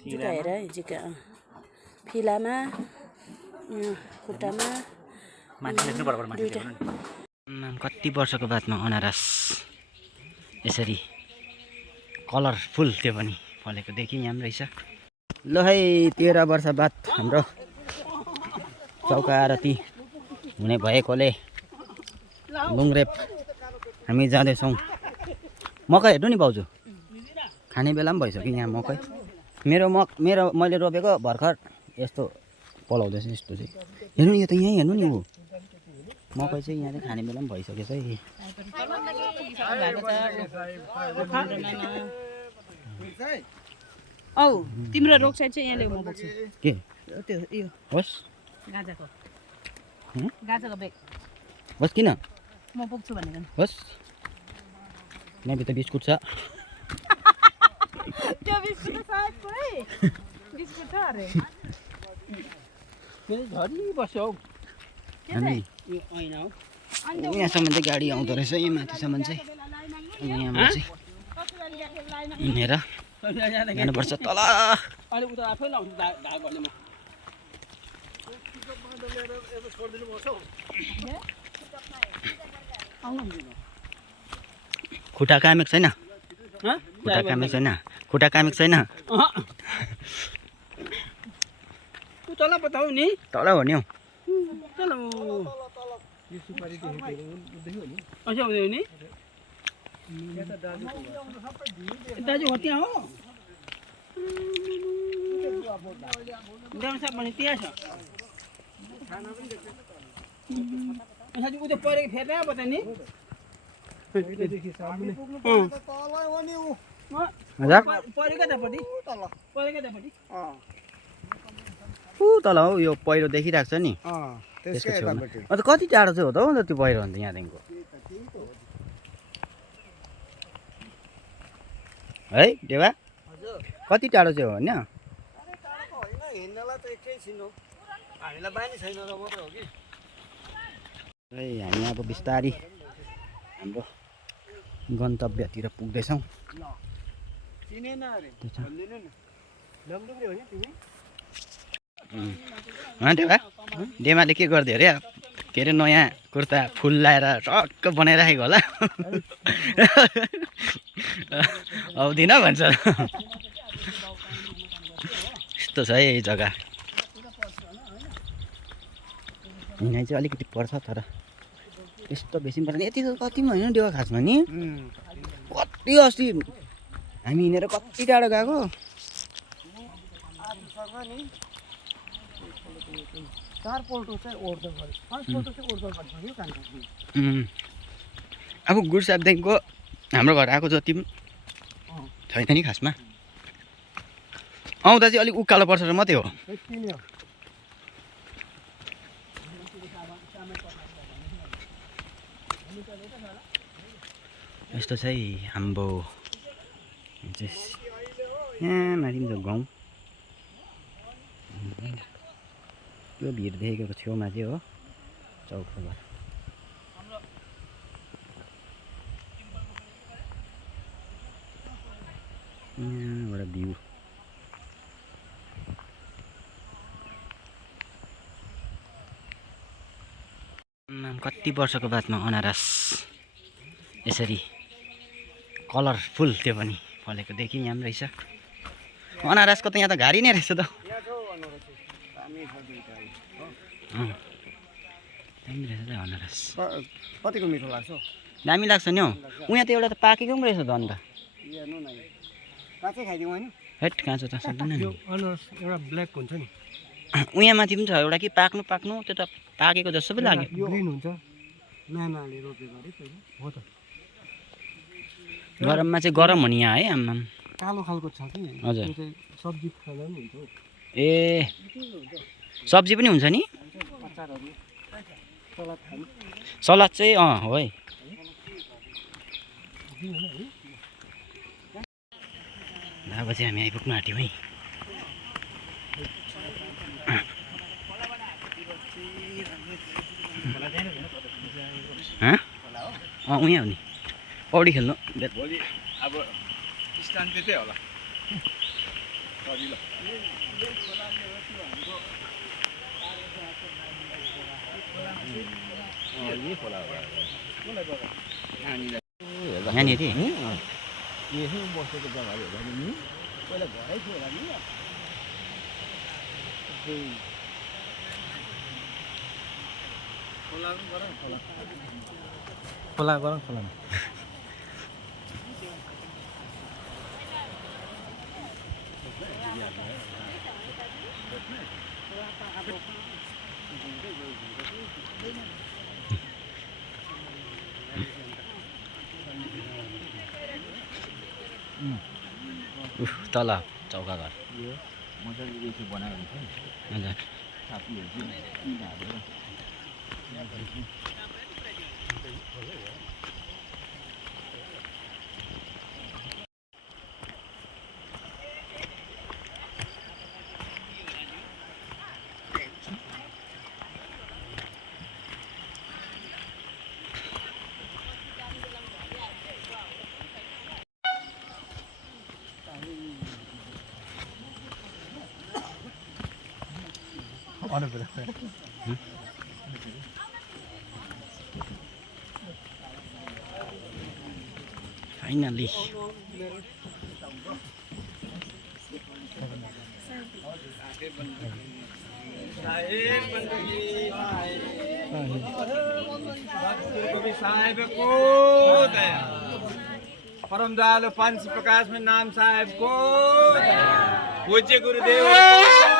जुका हेर है जुका फिलामा खुट्टामा दुईटा। कति वर्षको बादमा अनारस यसरी कलरफुल त्यो पनि फलेको देखि यहाँ पनि रहेछ। ल है 13 वर्ष बाद हाम्रो चौका आरती हुने भएकोले लुङरेप हामी जाँदैछौँ। मकै हेर्नु नि भाउजू, खाने बेला पनि भइसक्यो यहाँ मकै। मेरो मैले रोपेको भर्खर यस्तो पलाउँदैछ। यस्तो चाहिँ हेर्नु नि, यो त यहीँ हेर्नु नि, ऊ मकै चाहिँ यहाँ चाहिँ खाने बेला पनि भइसकेछ है। औ तिम्रो रोग साइड चाहिँ यहाँले म बोक्छु के त्यो यो होस् गाजाको बेग होस् किन म बोक्छु भनेको नि। होस् यहाँभित्र बिस्कुट छ। त्यो बिस्कुट सायद पुरै बिस्कुट छ अरे झरी बस्यो हौ। यहाँसम्म चाहिँ गाडी आउँदो रहेछ, यहीँ माथिसम्म चाहिँ। यहाँमा चाहिँ हिँडेर जानुपर्छ तल। अहिले उता आफै लाउँछु ढाक गर्ने म। खुट्टा कामेको छैन, खुट्टा कामेको छैन, खुट्टा कामेको छैन। तल बताऊ नि, तल हो नि हौ। तल अच्छा हुँदै नि दाजु हो त्यहाँ हो। डाउन साहब भने त्यहाँ छ। साथी उता परेको फेर्ने पो त नि। परेको तापट्टि परेको तापट्टि ऊ तल हौ, यो पहिरो देखिरहेको छ नि त्यसको छेउमा। अन्त कति टाढो चाहिँ हो त हौ अन्त त्यो पहिरो अन्त यहाँदेखिको है देवा? कति टाढो चाहिँ हो होइन? हामी अब बिस्तारी हाम्रो गन्तव्यतिर पुग्दैछौँ। देवा देमाले के गरिदियो अरे? के अरे नयाँ कुर्ता फुल लाएर टक्क बनाइराखेको होला। आउँदिन भन्छ। यस्तो छ है जग्गा। हिँडाइ चाहिँ अलिकति पर्छ तर यस्तो बेसी पर्दैन। यति त कति पनि होइन देवा खासमा नि। कति अस्ति हामी हिँडेर कति टाढो गएको। अब गुरुसाहेबदेखिको हाम्रो घर आएको जति पनि छैन नि खासमा। आउँदा चाहिँ अलिक उकालो पर्छ र मात्रै हो। यस्तो चाहिँ हाम्रो यहाँ माथि गाउँ। त्यो भिड देखेको छेउमा चाहिँ हो चौको घर। यहाँबाट भ्यू कति वर्षको बादमा अनारस यसरी कलरफुल त्यो पनि फलेको देखि यहाँ पनि रहेछ। अनारसको त यहाँ त घारी नै रहेछ त। दामी रहेछ त अनारस। कतिको मिठो लाग्छ? दामी लाग्छ नि हौ। उहाँ त एउटा त पाकेको पनि रहेछ त अन्त। काँचै खाइदिउँ होइन? हेट काँचो त सक्दैन नि। अनारस एउटा ब्ल्याक हुन्छ नि। उहाँ माथि पनि छ एउटा कि पाक्नु त्यो त पाकेको जस्तो पो लाग्यो। ग्रिन हुन्छ। नानाले रोपेको अरे पहिला हो त। गरममा चाहिँ गरम हो नि यहाँ है आम्माम। कालो खालको छ कि हजुर। त्यो चाहिँ सब्जी खाँदा पनि हुन्छ हौ। ए सब्जी पनि हुन्छ नि? अचारहरू सलाद खानु। सलाद चाहिँ हो है। अब चाहिँ हामी आइपुग्नु आँट्यौँ है। उहाँ हो नि पौडी खेल्नु। भोलि अब स्ट्यान्ड त्यतै होला। यहाँनिर यही बसेको जग्गा हेर्दा नि पहिला घरै थियो होला नि खोला गरौँ खोला तल चौका घर मजाले यसो बनाएको हुन्छ हजुर साथीहरू चाहिँ हालेर फाइनली साहेब को परम दयालु पंच प्रकाश में नाम साहेब को पूज्य गुरुदेव